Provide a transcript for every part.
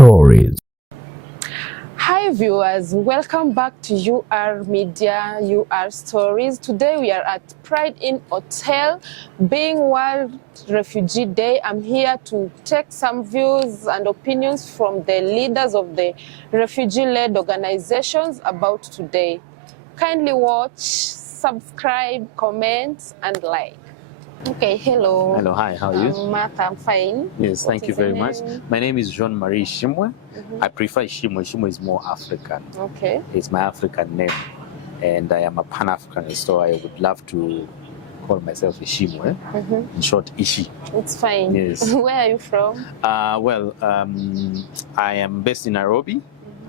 Stories. Hi viewers, welcome back to UR Media, UR Stories. Today we are at Pride Inn Hotel, being World Refugee Day. I'm here to take some views and opinions from the leaders of the refugee-led organizations about today. Kindly watch, subscribe, comment, and like. Okay, hello. Hello, hi, how are you? I'm Martha, I'm fine. Yes, What thank you is your very much. name? My name is Jean Marie Shimwe. I prefer Shimwe. Shimwe is more African. Okay. It's my African name. And I am a Pan-Africanist, so I would love to call myself a Shimwe. In short, Ishi. It's fine. Yes. Where are you from? I am based in Nairobi.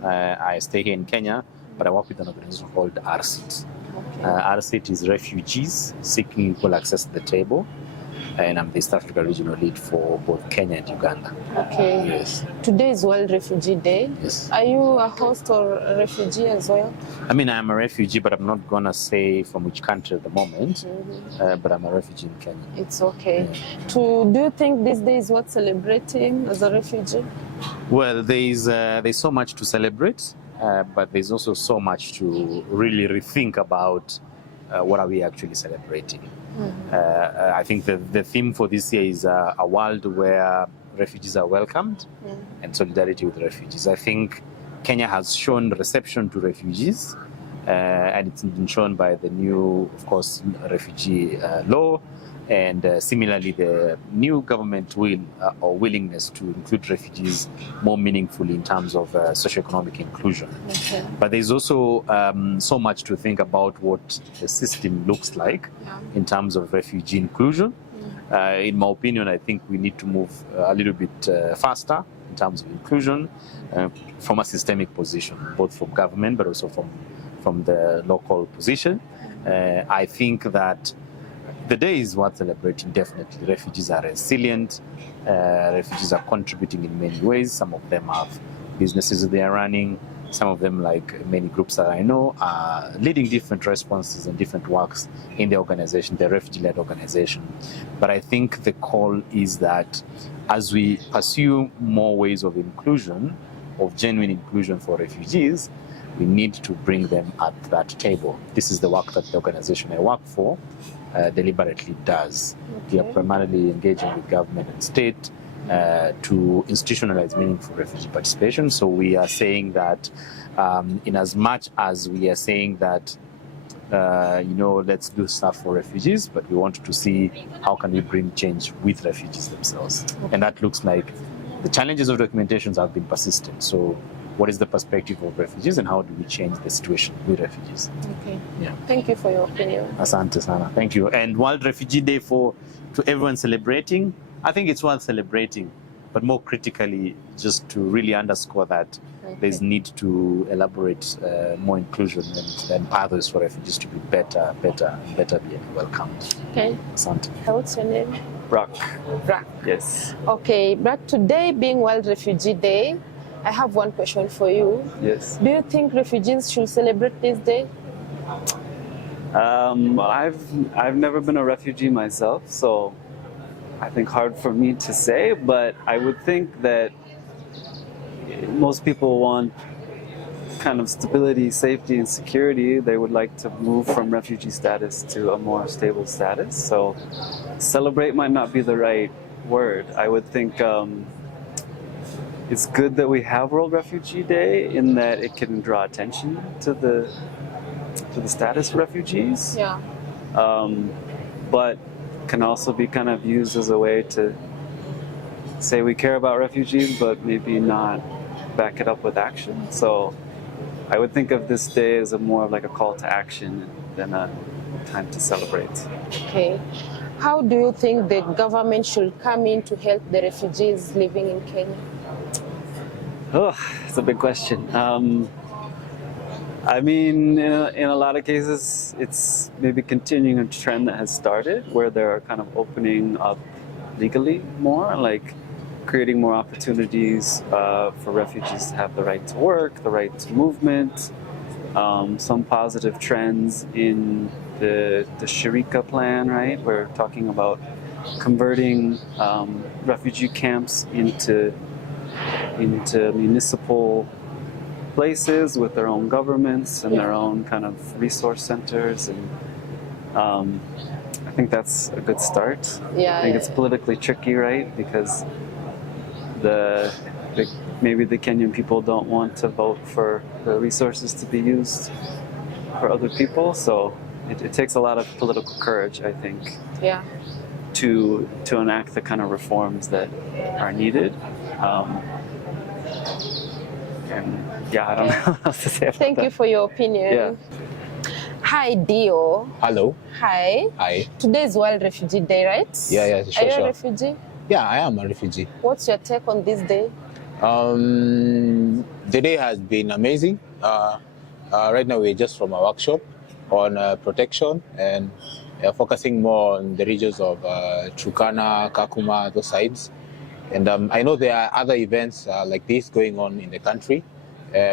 I stay here in Kenya, but I work with an organization called RCIT. Okay. RCIT is Refugees Seeking Equal Access to the Table. And I'm the East Africa Regional Lead for both Kenya and Uganda. Okay. Yes. Today is World Refugee Day. Yes. Are you a host or a refugee as well? I mean, I'm a refugee, but I'm not going to say from which country at the moment. But I'm a refugee in Kenya. It's okay. Yeah. Do you think this day is worth celebrating as a refugee? Well, there's so much to celebrate, but there's also so much to really rethink about what are we actually celebrating. I think the theme for this year is a world where refugees are welcomed and solidarity with refugees. I think Kenya has shown reception to refugees, and it's been shown by the new, of course, refugee law, and similarly the new government willingness to include refugees more meaningfully in terms of socioeconomic inclusion. Okay. But there's also so much to think about what the system looks like in terms of refugee inclusion. In my opinion, I think we need to move a little bit faster in terms of inclusion from a systemic position, both from government but also from the local position. I think that the day is worth celebrating, definitely. Refugees are resilient. Refugees are contributing in many ways. Some of them have businesses they are running. Some of them, like many groups that I know, are leading different responses and different works in the organization, the refugee-led organization. But I think the call is that as we pursue more ways of inclusion, of genuine inclusion for refugees, we need to bring them at that table. This is the work that the organization I work for deliberately does. Okay. We are primarily engaging with government and state to institutionalize meaningful refugee participation. So we are saying that in as much as we are saying that let's do stuff for refugees, but we want to see how can we bring change with refugees themselves. Okay. And that looks like the challenges of documentations have been persistent. So what is the perspective of refugees and how do we change the situation with refugees? Okay. Yeah. Thank you for your opinion. Asante sana. Thank you. And World Refugee Day to everyone celebrating, I think it's worth celebrating, but more critically, just to really underscore that there's need to elaborate more inclusion and pathways for refugees to be better being welcomed. Okay. Asante. What's your name? Brock. Brock. Yes. Okay, Brock, today being World Refugee Day, I have one question for you. Yes. Do you think refugees should celebrate this day? I've never been a refugee myself, so I think hard for me to say, but I would think that most people want kind of stability, safety, and security. They would like to move from refugee status to a more stable status. So celebrate might not be the right word. I would think it's good that we have World Refugee Day in that it can draw attention to the status of refugees. Yeah. But can also be kind of used as a way to say we care about refugees, but maybe not back it up with action. So I would think of this day as more of like a call to action than a time to celebrate. Okay. How do you think the government should come in to help the refugees living in Kenya? Oh, it's a big question. I mean, in a lot of cases, it's maybe continuing a trend that has started where they're kind of opening up legally more, like creating more opportunities for refugees to have the right to work, the right to movement, some positive trends in the Sharika plan, right? We're talking about converting refugee camps into into municipal places with their own governments and their own kind of resource centers, and I think that's a good start. I think it's politically tricky, right? Because maybe the Kenyan people don't want to vote for the resources to be used for other people, so it takes a lot of political courage, I think, to enact the kind of reforms that are needed. And yeah, I don't know what else to say about Thank that. you for your opinion. Hi, Dio. Hello. Hi. Hi. Today is World Refugee Day, right? Yeah, sure, Are you sure. a refugee? Yeah, I am a refugee. What's your take on this day? The day has been amazing. Right now we're just from a workshop on protection and focusing more on the regions of Turkana, Kakuma, those sides. And I know there are other events like this going on in the country.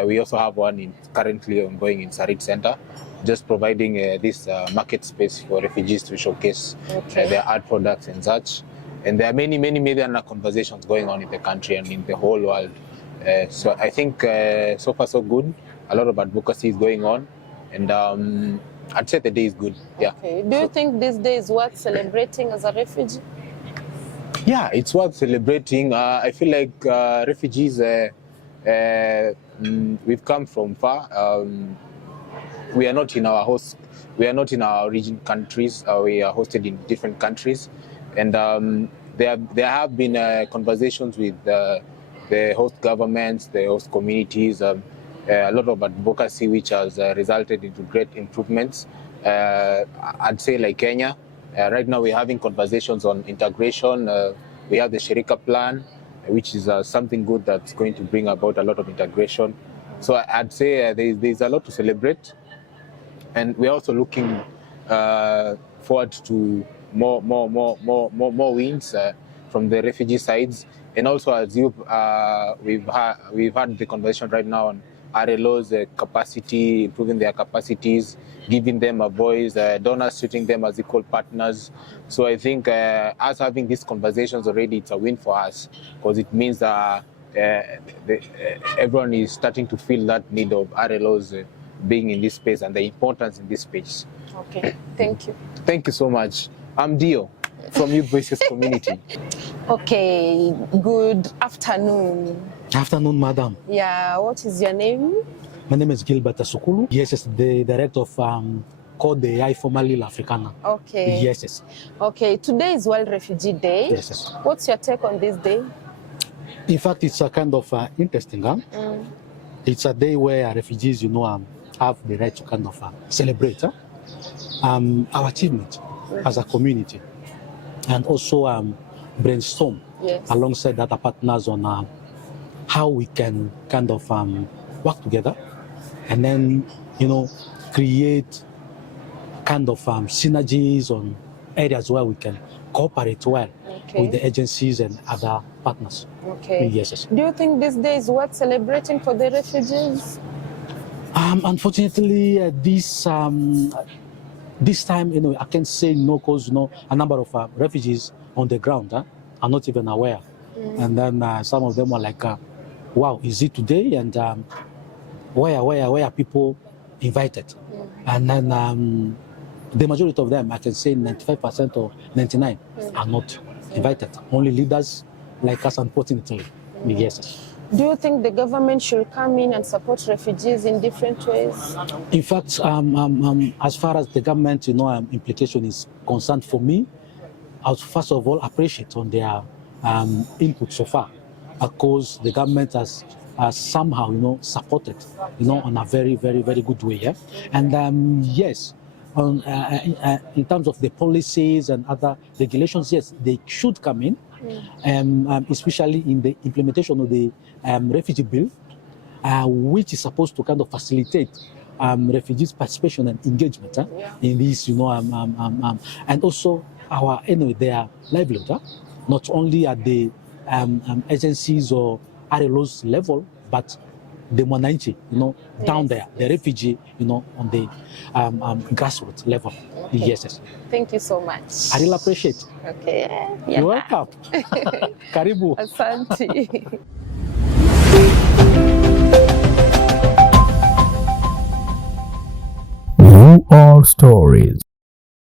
We also have one currently ongoing in Sarit Center, just providing this market space for refugees to showcase their art products and such. And there are many other conversations going on in the country and in the whole world. So I think so far so good. A lot of advocacy is going on, and I'd say the day is good. Yeah. Okay. Do you think this day is worth celebrating as a refugee? Yeah, it's worth celebrating. I feel like refugees, we've come from far. We are not in our host. We are not in our origin countries. We are hosted in different countries, and there have been conversations with the host governments, the host communities. A lot of advocacy, which has resulted into great improvements. I'd say like Kenya. Right now we're having conversations on integration. We have the Shirika plan, which is something good that's going to bring about a lot of integration. So I'd say there's a lot to celebrate. And we're also looking forward to more wins from the refugee sides. And also, as we've had the conversation right now on RLO's capacity, improving their capacities, giving them a voice, donors treating them as equal partners. So I think us having these conversations already, it's a win for us, because it means everyone is starting to feel that need of RLOs being in this space and the importance in this space. Okay, thank you. Thank you so much. I'm Dio from Youth Voices Community. Okay, good afternoon. Afternoon, madam. Yeah, what is your name? My name is Gilbert Asukulu. Yes, the director of called the AI formerly La Africana. Okay. Yes. Okay, today is World Refugee Day. Yes. What's your take on this day? In fact, it's a kind of interesting. It's a day where refugees, have the right to kind of celebrate our achievement as a community, and also brainstorm alongside other partners on how we can kind of work together, and then create kind of synergies on areas where we can cooperate well with the agencies and other partners. Okay. Yes. Do you think this day is worth celebrating for the refugees? Unfortunately, this time, I can say no, because a number of refugees on the ground are not even aware, and then some of them are like, "Wow, is it today?" And where are people invited? And then the majority of them, I can say 95% or 99%, are not invited. Only leaders like us, unfortunately. Yes. Do you think the government should come in and support refugees in different ways? In fact, as far as the government, implication is concerned, for me, I would first of all appreciate on their input so far, because the government has somehow, supported, on a very, very, very good way. Yeah? And yes, in terms of the policies and other regulations, yes, they should come in, especially in the implementation of the refugee bill, which is supposed to kind of facilitate refugees' participation and engagement in this, and also their livelihood, not only at the agencies or RLO's level, but the Mwananchi, down there, the refugee, on the grassroots level. Okay. Yes. Thank you so much. I really appreciate it. Okay. You're welcome. Karibu. Asante. our stories.